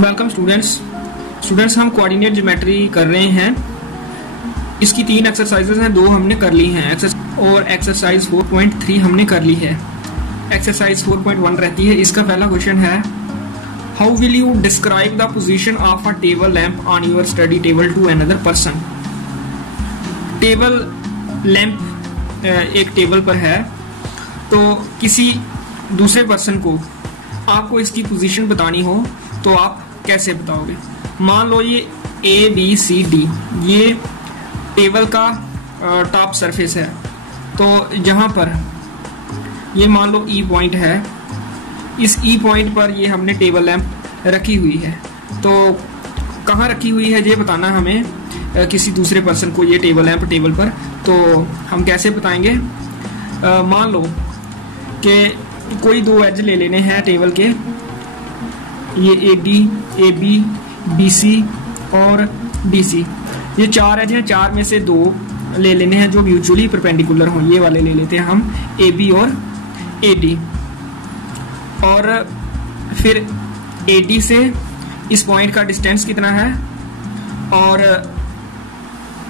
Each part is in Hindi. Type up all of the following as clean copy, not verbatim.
वेलकम स्टूडेंट्स हम कोऑर्डिनेट ज्योमेट्री कर रहे हैं। इसकी 3 एक्सरसाइजेज हैं, 2 हमने कर ली हैं और एक्सरसाइज 4.3 हमने कर ली है। एक्सरसाइज 4.1 रहती है। इसका पहला क्वेश्चन है, how will you describe the position of a table lamp on your study table to another person. Table lamp एक टेबल पर है, तो किसी दूसरे पर्सन को आपको इसकी पोजीशन बतानी हो तो आप कैसे बताओगे। मान लो ये ABCD ये टेबल का टॉप सरफेस है, तो जहां पर ये मान लो E पॉइंट है, इस E पॉइंट पर ये हमने टेबल लैंप रखी हुई है। तो कहाँ रखी हुई है ये बताना हमें किसी दूसरे पर्सन को, ये टेबल लैंप टेबल पर। तो हम कैसे बताएंगे, मान लो कि कोई 2 एज ले लेने हैं टेबल के, ये AD, AB, BC और DC, ये 4 एज हैं। 4 में से 2 ले लेने हैं जो म्यूचुअली परपेंडिकुलर हों, ये वाले ले लेते हैं हम, AB और AD। और फिर AD से इस पॉइंट का डिस्टेंस कितना है और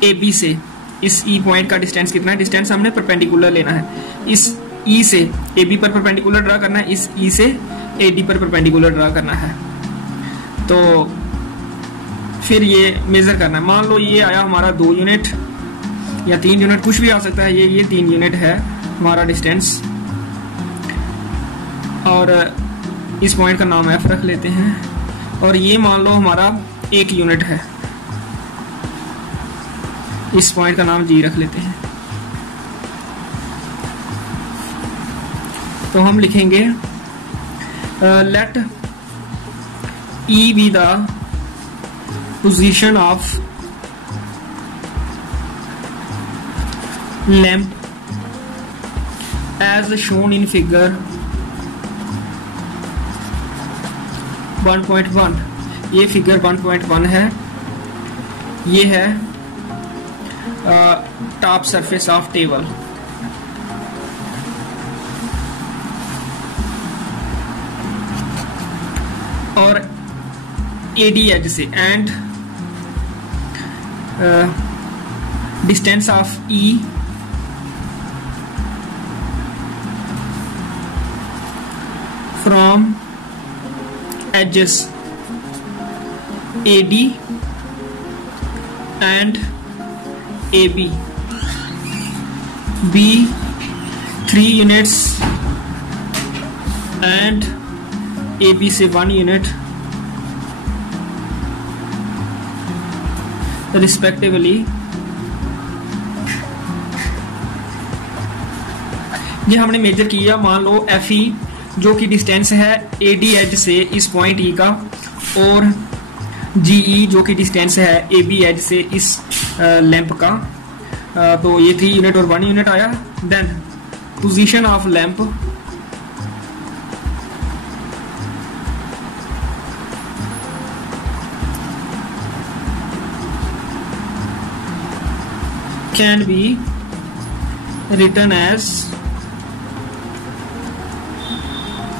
AB से इस E पॉइंट का डिस्टेंस कितना है। डिस्टेंस हमने परपेंडिकुलर लेना है, इस E से AB पर परपेंडिकुलर ड्रा करना है, इस E से AD पर परपेंडिकुलर ड्रा करना है। तो फिर ये मेजर करना है। मान लो ये आया हमारा 2 यूनिट या 3 यूनिट, कुछ भी आ सकता है। ये 3 यूनिट है हमारा डिस्टेंस, और इस पॉइंट का नाम F रख लेते हैं। और ये मान लो हमारा 1 यूनिट है, इस पॉइंट का नाम G रख लेते हैं। तो हम लिखेंगे late E be the position of lamp as shown in figure 1.1। ये फिगर 1.1 है, ये है टॉप सरफेस ऑफ टेबल। और AD एज से and distance of E from edges AD and AB be 3 units and AB से 1 यूनिट रिस्पेक्टिवली। ये हमने मेजर किया। मान लो FE जो कि डिस्टेंस है AD एज से इस पॉइंट E का, और GE जो कि डिस्टेंस है AB एज से इस लैंप का। तो ये 3 यूनिट और 1 यूनिट आया। Then position of lamp can be written as,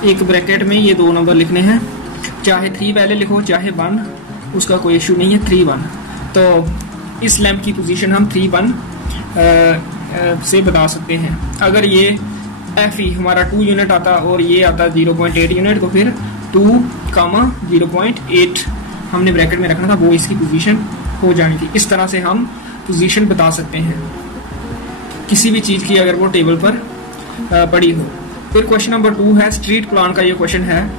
एक ब्रैकेट में ये 2 नंबर लिखने हैं, चाहे 3 पहले लिखो चाहे 1, उसका कोई इश्यू नहीं है, 3-1। तो इस लैंप की पोजीशन हम 3-1 से बता सकते हैं। अगर ये FE हमारा 2 यूनिट आता और ये आता 0.8 यूनिट, तो फिर 2,0.8 हमने ब्रैकेट में रखना था, वो इसकी पोजीशन हो जाएगी। इस तरह से हम पोजीशन बता सकते हैं किसी भी चीज की अगर वो टेबल पर पड़ी हो। फिर क्वेश्चन नंबर 2 है, स्ट्रीट प्लान का ये क्वेश्चन है।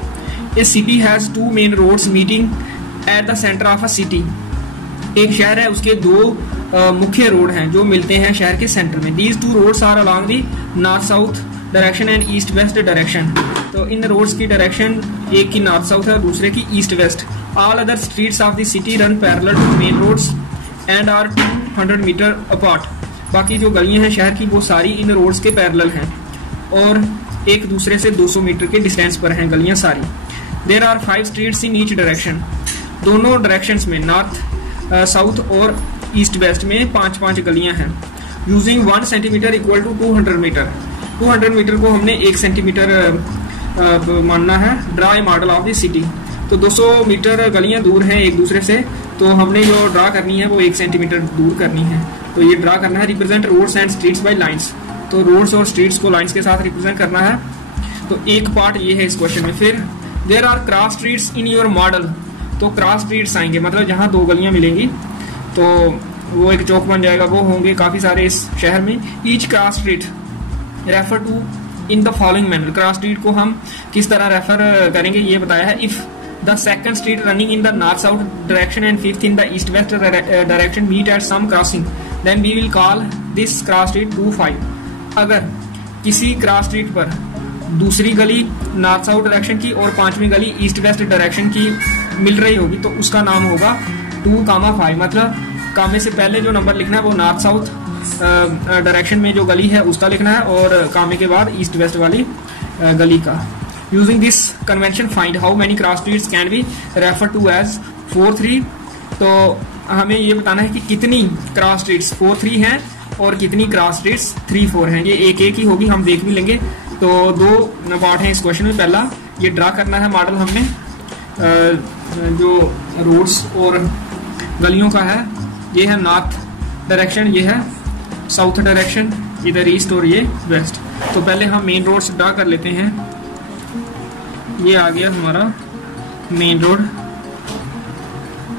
A city has 2 main roads meeting at the centre of a city. एक शहर है, उसके 2 मुख्य रोड हैं जो मिलते हैं शहर के सेंटर में। These 2 roads are along the north south direction and east west direction. तो इन रोड्स की डायरेक्शन एक की नॉर्थ साउथ है और दूसरे की east west. All other streets of the city run parallel to main roads and are 200 metre apart. बाकी जो गलियां हैं शहर की वो सारी इन रोड्स के पैरेलल हैं और एक दूसरे से 200 मीटर के डिस्टेंस पर हैं गलियां सारी। There are 5 streets in each direction. दोनों डायरेक्शंस में नॉर्थ साउथ और ईस्ट वेस्ट में 5-5 गलियां हैं। Using 1 centimetre equal to 200 metre. 200 metre को हमने 1 सेंटीमीटर मानना है। Draw a model of the city. तो 200 मीटर गलियां दूर हैं एक दूसरे से, तो हमने जो ड्रा करनी है वो 1 सेंटीमीटर दूर करनी है। तो ये ड्रा करना है, represent roads and streets by lines. तो रोड्स और स्ट्रीट्स को लाइंस के साथ रिप्रेजेंट करना है। तो एक पार्ट ये है इस क्वेश्चन में। फिर there are cross streets in your model. तो क्रॉस स्ट्रीट्स आएंगे, मतलब जहाँ 2 गलियां मिलेंगी तो वो एक चौक बन जाएगा, वो होंगे काफ़ी सारे इस शहर में। Each cross street refer to in the following manner. Cross street को हम किस तरह रेफर करेंगे ये बताया है। If the second street running in the north south direction and fifth in the east west direction meet at some crossing, then we will call this cross street 2-5। अगर किसी क्रॉस स्ट्रीट पर दूसरी गली नॉर्थ साउथ डायरेक्शन की और 5वीं गली ईस्ट वेस्ट डायरेक्शन की मिल रही होगी तो उसका नाम होगा 2-5। मतलब कामे से पहले जो नंबर लिखना है वो नॉर्थ साउथ डायरेक्शन में जो गली है उसका लिखना है, और कामे के बाद ईस्ट वेस्ट वाली गली का। Using this convention find how many cross streets can be refer to as 4-3। तो हमें ये बताना है कि कितनी क्रॉस स्ट्रीट्स 4-3 हैं और कितनी क्रॉस स्ट्रीट्स 3-4 हैं। ये एक एक ही होगी, हम देख भी लेंगे। तो 2 पार्ट हैं इस क्वेश्चन में। पहला ये ड्रा करना है मॉडल हमने जो रोड्स और गलियों का है। ये है नॉर्थ डायरेक्शन, ये है साउथ डायरेक्शन, इधर ईस्ट और ये वेस्ट। तो पहले हम मेन रोड ड्रा कर लेते हैं। ये आ गया हमारा मेन रोड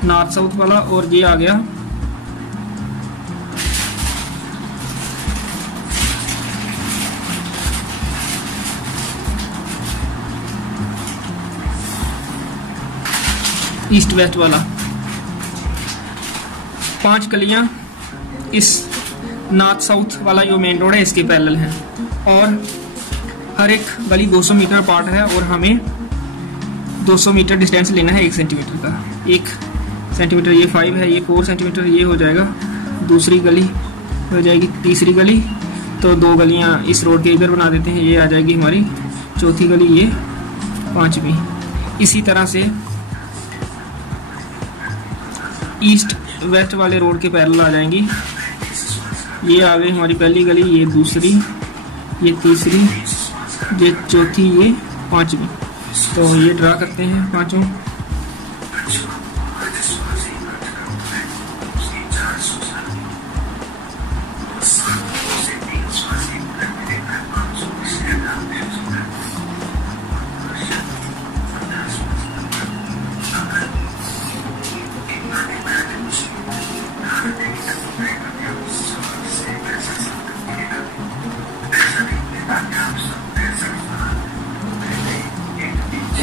नॉर्थ साउथ वाला, और ये आ गया ईस्ट वेस्ट वाला। 5 गलियां इस नॉर्थ साउथ वाला जो मेन रोड है इसके पैरेलल है, और हर एक गली 200 मीटर पार्ट है, और हमें 200 मीटर डिस्टेंस लेना है 1 सेंटीमीटर का। 1 सेंटीमीटर ये 5 है, ये 4 सेंटीमीटर ये हो जाएगा। दूसरी गली हो जाएगी तीसरी गली, तो 2 गलियां इस रोड के इधर बना देते हैं, ये आ जाएगी हमारी चौथी गली, ये 5वीं। इसी तरह से ईस्ट वेस्ट वाले रोड के पैरेलल आ जाएंगी। ये आ गई हमारी पहली गली, ये दूसरी, ये तीसरी, ये चौथी, ये 5वीं। तो ये ड्रा करते हैं पांचों।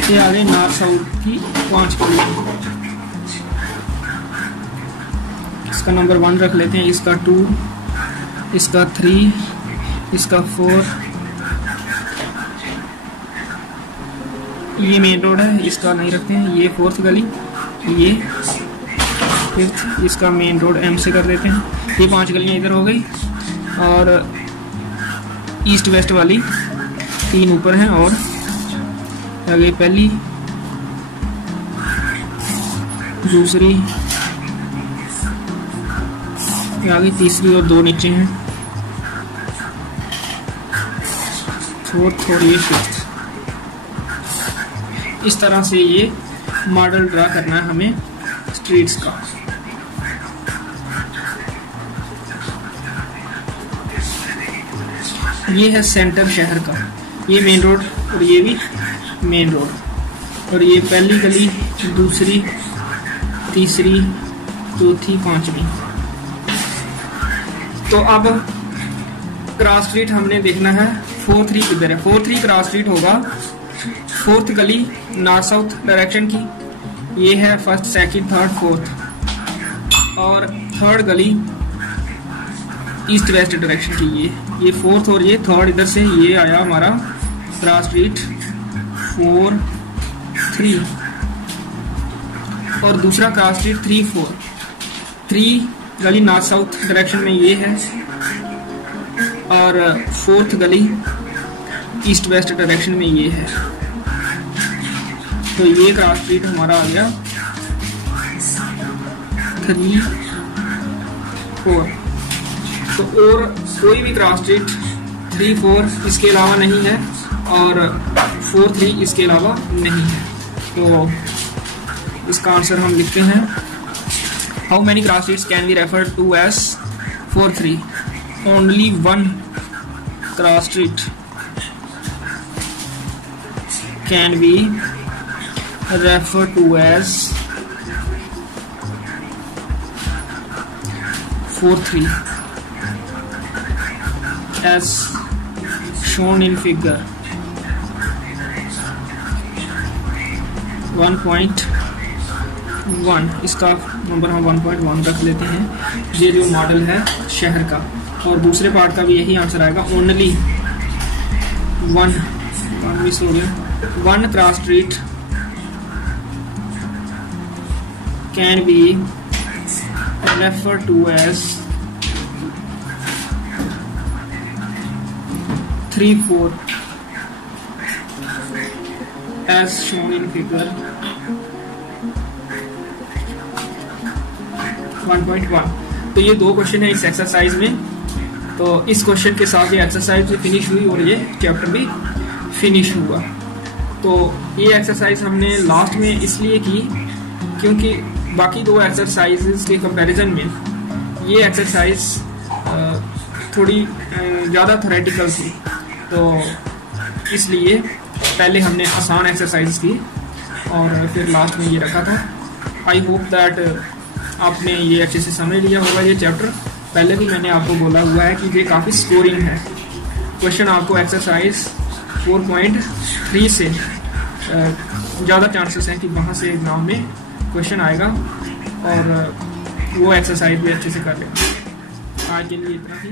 ये आ गई नॉर्थ साउथ की 5 गली। इसका नंबर 1 रख लेते हैं, इसका 2, इसका 3, इसका 4। ये मेन रोड है, इसका नहीं रखते हैं। ये 4th गली, ये 5th, इसका मेन रोड M से कर देते हैं। ये 5 गलियां इधर हो गई, और ईस्ट वेस्ट वाली 3 ऊपर हैं, और आ गई पहली, दूसरी, आ गई तीसरी, और 2 नीचे हैं, 4th और ये 5th। इस तरह से ये मॉडल ड्रा करना है हमें स्ट्रीट्स का। ये है सेंटर शहर का, ये मेन रोड, और ये भी मेन रोड, और ये पहली गली, दूसरी, तीसरी, चौथी, 5वीं। तो अब क्रॉस स्ट्रीट हमने देखना है 4-3 किधर है। 4-3 क्रॉस स्ट्रीट होगा 4th गली नॉर्थ साउथ डायरेक्शन की, ये है 1st, 2nd, 3rd, 4th, और 3rd गली ईस्ट वेस्ट डायरेक्शन की, ये 4th और ये 3rd इधर से, ये आया हमारा क्रॉस स्ट्रीट 4-3, और दूसरा क्रॉस स्ट्रीट 3-4। 3 गली नॉर्थ साउथ डायरेक्शन में ये है, और 4th गली ईस्ट वेस्ट डायरेक्शन में ये है। तो ये क्रॉस स्ट्रीट हमारा आ गया 3-4। तो और कोई भी क्रॉस स्ट्रीट 3-4 इसके अलावा नहीं है, और 4-3 इसके अलावा नहीं है। तो इसका आंसर हम लिखते हैं, how many cross streets can be refer to as 4-3? Only one cross street can be refer to as 4-3 as shown in figure 1.1। इसका नंबर हम 1.1 रख लेते हैं। ये जो मॉडल है शहर का, और दूसरे पार्ट का भी यही आंसर आएगा, only one cross street can B referred to as 3-4 as shown in figure 1.1। तो ये दो क्वेश्चन है इस एक्सरसाइज में। तो इस क्वेश्चन के साथ ये एक्सरसाइज भी फिनिश हुई और ये चैप्टर भी फिनिश हुआ। तो ये एक्सरसाइज हमने लास्ट में इसलिए की क्योंकि बाकी दो एक्सरसाइजेस के कंपैरिजन में ये एक्सरसाइज थोड़ी ज़्यादा थ्योरेटिकल थी, तो इसलिए पहले हमने आसान एक्सरसाइज की और फिर लास्ट में ये रखा था। आई होप दैट आपने ये अच्छे से समझ लिया होगा ये चैप्टर। पहले भी मैंने आपको बोला हुआ है कि ये काफ़ी स्कोरिंग है। क्वेश्चन आपको एक्सरसाइज 4.3 से ज़्यादा चांसेस हैं कि वहाँ से एग्ज़ाम में क्वेश्चन आएगा और वो एक्सरसाइज भी अच्छे से कर लेंगे। आज के लिए इतना ही।